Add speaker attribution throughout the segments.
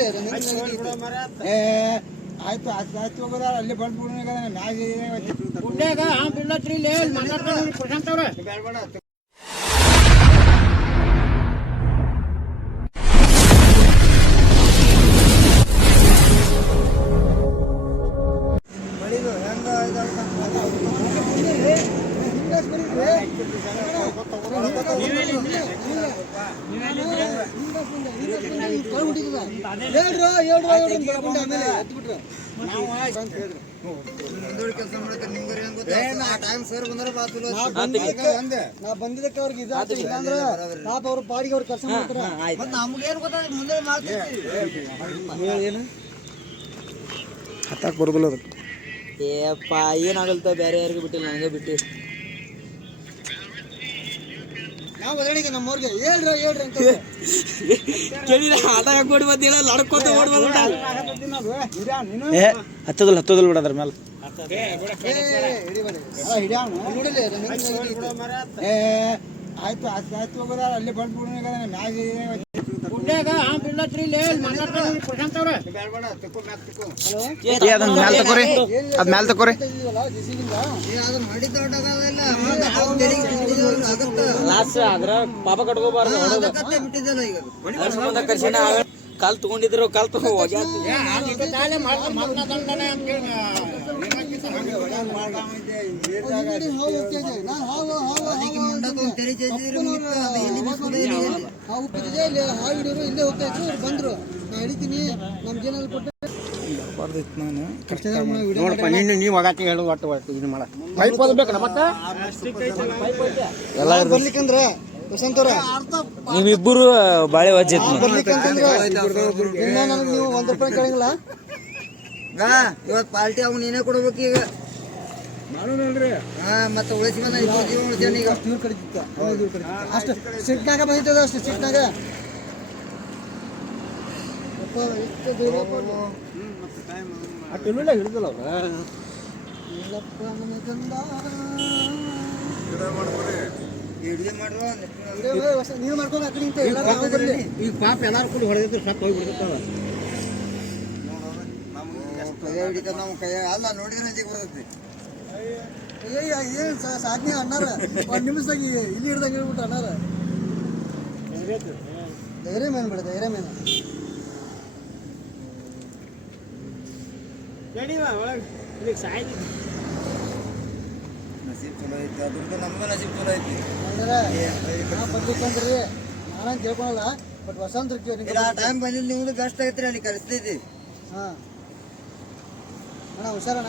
Speaker 1: ಏ ಆಯ್ತು ಆಯ್ತು ಆಯ್ತು ಹೋಗೋದ ಅಲ್ಲಿ ಬಂದ್ಬಿಡು ಈಗ ಮ್ಯಾಗ
Speaker 2: ಗುಡ್ಡ್ಯಾಗ ಆ ಬಿಡ್ಲತ್ರಿ ಇಲ್ಲಿ ಮಾತಾಡ್ಕೊಂಡು ಪ್ರಶಾಂತ್ ಅವ್ರ
Speaker 1: ಮಳಿದು ಹೆಂಗ ಕೆಲಸ ನಾ ಅವ್ರಿಗೆ ಇದಾಯ್ತು ಇಲ್ಲಾಂದ್ರೆ ಪಾಪ ಅವ್ರ ಪಾಡಿಗೆ ಅವ್ರು ಕೆಲಸ ಮಾಡ್ತಾರೆ
Speaker 3: ಏನಾಗಲ್ತ ಬೇರೆ ಯಾರಿಗೂ ಬಿಟ್ಟಿಲ್ಲ, ನನಗೆ ಬಿಟ್ಟು
Speaker 1: ನಾವು ನಮ್ಮವ್ರಿಗೆ? ಹೇಳ್ರಿ ಹೇಳ್ರಿ ಅಂತ
Speaker 3: ಕೇಳಿಲ್ಲ ಆಟ ಯಾಕೆ ಓಡಿ ಬಂದಿಲ್ಲ ಲಡ್ಕೊಂತ ಓಡಿ ಬಂದ್ಬಿಟ್ಟ.
Speaker 4: ಏ ಹತ್ತದಿಲ್ಲ ಹತ್ತದಿಲ್ಲ ಬಿಡ ಅದ್ರ ಮೇಲೆ.
Speaker 1: ಏ ಆಯ್ತು ಆಯ್ತು ಆಯ್ತು ಹೋಗೋದ? ಅಲ್ಲಿ ಮ್ಯಾಗ.
Speaker 4: ಅದನ್ನ ಮ್ಯಾಲ್ ತಕೋರಿ ಅದ್ ಮ್ಯಾಲ ತಕೋರಿ
Speaker 3: ಲಾಸ್ ಅದ್ರ ಪಾಪ ಕಟ್ಕೋಬಾರ್ದು ಕಾಲ್ ತಗೊಂಡಿದ್ರು ಕಾಲ್ ತಗೋ ಹೋಗ್ಯಾತಿ
Speaker 2: ಮಾತನಾಡೋಣ ಅಂತ ಹೇಳಿ
Speaker 1: ಇಲ್ಲೇ ಹೋಗ್ತಾ ಇದ್ರು ಬಂದ್ರು ಕೊಟ್ಟು
Speaker 4: ಬರ್ದಿತ್ತು ನಾನು.
Speaker 1: ನೋಡಪ್ಪ
Speaker 2: ನೀವು ಹೋಗಾತಿ ಹೇಳು ಒಟ್ಟು ಒಟ್ಟು ಇದು ಮಾಡ. ಪೈಪ್ ಓದ್ಬೇಕಲ್ಲ ಮತ್ತೆ?
Speaker 4: ಎಲ್ಲ
Speaker 1: ಬರ್ಲಿಕ್ಕಂದ್ರೆ
Speaker 4: ನೀವಿಬ್ಬರು ಬಾಳೆ ವಜ್ಜಿತ್
Speaker 1: ಬರ್ಲಿಕ್ಕಂತಂದ್ರೆ ಇನ್ನ ನನಗೆ ನೀವು ಒಂದ್ ರೂಪಾಯಿ ಕೇಳಂಗಿಲ್ಲ.
Speaker 5: ಇವತ್ತು ಪಾರ್ಟಿ ಅವ್ನು ನೀನೇ ಕೊಡ್ಬೇಕು ಈಗ. ಹಾ ಮತ್ತೆ ಉಳಿಸಿ ಬಂದ ಜೀವ ಉಳಿಸ್ಯಾನ ಈಗ.
Speaker 1: ಅಷ್ಟು ಸಿಟ್ನಾಗ ಬಂದಿತ್ತದ ಅಷ್ಟು ಸಿಟ್ನಾಗ? ಅಪ್ಪ,
Speaker 2: ಹಿಡಿದಲ್ಲ ಅವ್ರ
Speaker 1: ಇಲ್ಲಪ್ಪ ವಸ- ನೀನು ಮಾಡ್ಕೊಂಡು ಆ ನಿಂತು ಎಲ್ಲಾರು.
Speaker 2: ಈಗ ಪಾಪ ಎಲ್ಲಾರು ಕೂಡ ಹೊಡೆದಿದ್ರು ಸತ್ತು ಹೋಗ್ಬಿಡ್ತಾವ
Speaker 5: ಕೈ ಹಿಡಿತ ನಾವು ಕೈ ಅಲ್ಲ ನೋಡಿದ್ರೆ ಅಂಜಿಗೆ ಬರ್ತೈತಿ
Speaker 1: ಏಯ್ ಏನ್ ಸಾಧ್ನೆ ಅಣ್ಣಾರ ಒಂದ್ ನಿಮಿಷದಾಗ ಇಲ್ಲಿ ಹಿಡ್ದಂಗೆ ಹೇಳ್ಬಿಟ್ಟು ಅಣ್ಣಾರ ಧೈರ್ಯ ಮೇನ್ ಬಿಡ ಧೈರ್ಯ ಮೇನ
Speaker 5: ನಸೀಬ್ ಚಲೋ ಐತಿ ಅದ್ರದ್ದು ನಮ್ದು ನಸೀಬ್ ಚಲೋ ಐತಿ.
Speaker 1: ಅಣ್ಣಾರ ನಾ ಬರ್ಲಿಕ್ಕಂದ್ರಿ ನಾನಂತ ಕೇಳ್ಕೊಳಲ್ಲ ಬಟ್ ವಸಂತ
Speaker 5: ಇಲ್ಲ ಆ ಟೈಮ್ ಬಂದಿದ್ದು ನಿಮ್ದು ಕಷ್ಟ ಅಲ್ಲಿ ಕಲಿಸ್ತೈತಿ
Speaker 1: ಹಾಂ. ಅಣ್ಣ ಹುಷಾರಣ್ಣ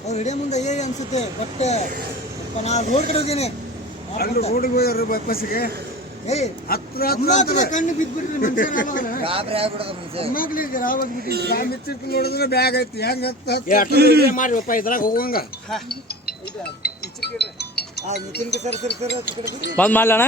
Speaker 1: ಅವ್ರು ಹಿಡಿಯೋ ಮುಂದೆ ಏ ಅನ್ಸುತ್ತೆ ಬಟ್ ನಾ ರೋಡ್ ಕಡೆ ಹೋಗೀನಿ
Speaker 2: ರೋಡಿಗೆ ಹೋಗ್ಯಾರ ಹತ್ರ
Speaker 1: ಅಮ್ಮಕ್ಳಿಗೆ ಕಣ್ಣು ಬಿದ್ಬಿಟ್ರಿ
Speaker 5: ಗಾಬರಿ ಆಗ್ಬಿಡದ ಮನುಷ್ಯ.
Speaker 2: ನೋಡಿದ್ರೆ ಬ್ಯಾಗ್ ಐತಿ. ಹೆಂಗ ಇದ್ರಾಗ ಹೋಗುವಂಗ.
Speaker 5: ಆ ನಿತಿನ್ಗೆ ಸರ್ ಸರ್ ಸರ್
Speaker 4: ಬಂದ್ ಮಾಡ್ಲಣ್ಣ.